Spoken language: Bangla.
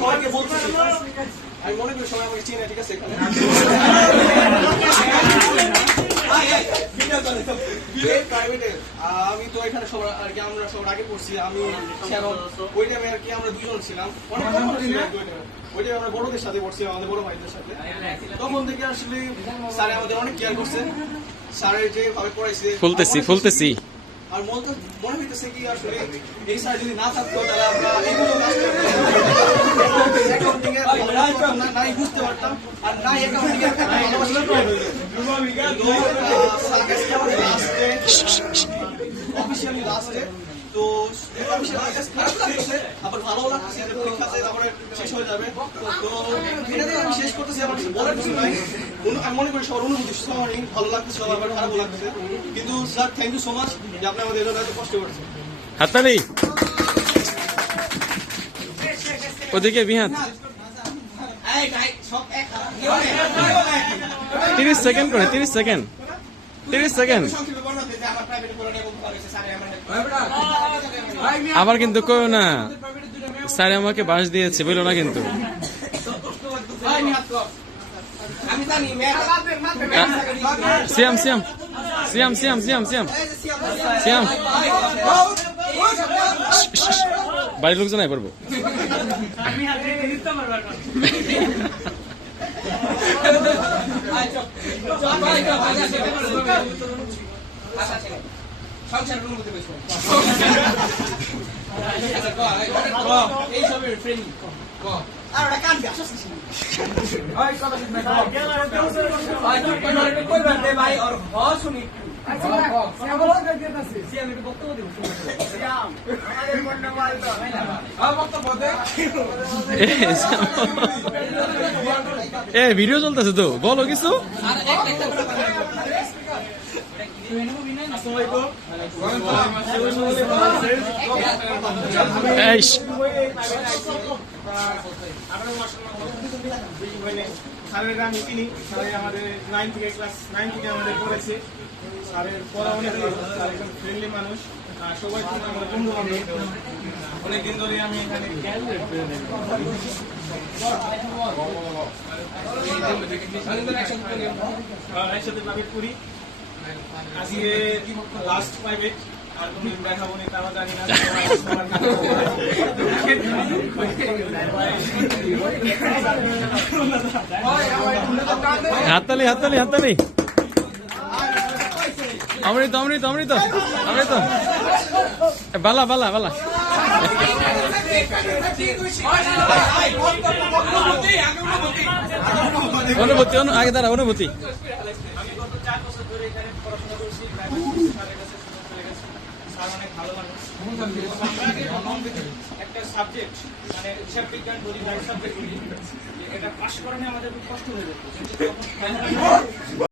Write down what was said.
সবাইকে বলতেছি, আমি মনে করি সবাই আমাকে চিনে, ঠিক আছে? আমি তো এখানে সবার আর কি, আমরা সবার আগে পড়ছি। আমি ওই টাইমে আর কি আমরা দুজন ছিলাম, অনেক ওই টাইমে আমরা বড়দের সাথে পড়ছিলাম, আমাদের বড় ভাইদের সাথে। তখন থেকে আসলে স্যার আমাদের অনেক কেয়ার করছে, স্যারের যেভাবে পড়াইছে ফুলতেছি আর মনে হইতেছে কি আসলে এই স্যার যদি না থাকতো তাহলে আমরা এগুলো নাই বুঝতে পারতাম, আর নাই অফিসিয়ালি লাস্টে তো আবার ভালো লাগছে যে পরীক্ষা তারপরে শেষ হয়ে যাবে। তো এটা আমি শেষ করতেছি, আমার বলার কিছু নাই। আমি মনে করি সবার অনুভূতি সবারই ভালো লাগতেছে, সবার খারাপও লাগতেছে, কিন্তু sir thank you so much যে আপনি আমাদের এত কষ্ট করছেন। হাততালি ওদিকে বিহান 30 সেকেন্ড করে 30 সেকেন্ড আবার কিন্তু কেউ না, স্যার আমাকে বাস দিয়েছে বললো না কিন্তু। সিয়াম সিয়াম সিয়াম সিয়াম সিয়াম সিয়াম সিয়াম বাড়ির লোকজন নাই পারবো। ভিডিও চলতেছে তো, বলো কিছু। স্যারের আমি চিনি, স্যারের আমাদের 9 থেকে ক্লাস 9 থেকে আমাদের পড়েছে। স্যারের পড়া অনেক স্যার একদম ফ্রেন্ডলি মানুষ, সবাই আমাদের বন্ধু বান্ধব। অনেকদিন ধরে আমি এখানে একসাথে প্রাইভেট করি। আজকে লাস্ট প্রাইভেট, আর তুমি দেখাবো নি তারা জানি না। হাততালি হাততালি হাততালি অমৃত অমৃত অমৃত অমৃত বালা বালা বালা অনুভূতি আগে দাঁড়া অনুভূতি। একটা সাবজেক্ট মানে হিসাব বিজ্ঞান বলি, সাবজেক্ট এটা পাস করানো আমাদের খুব কষ্ট হয়ে যেত।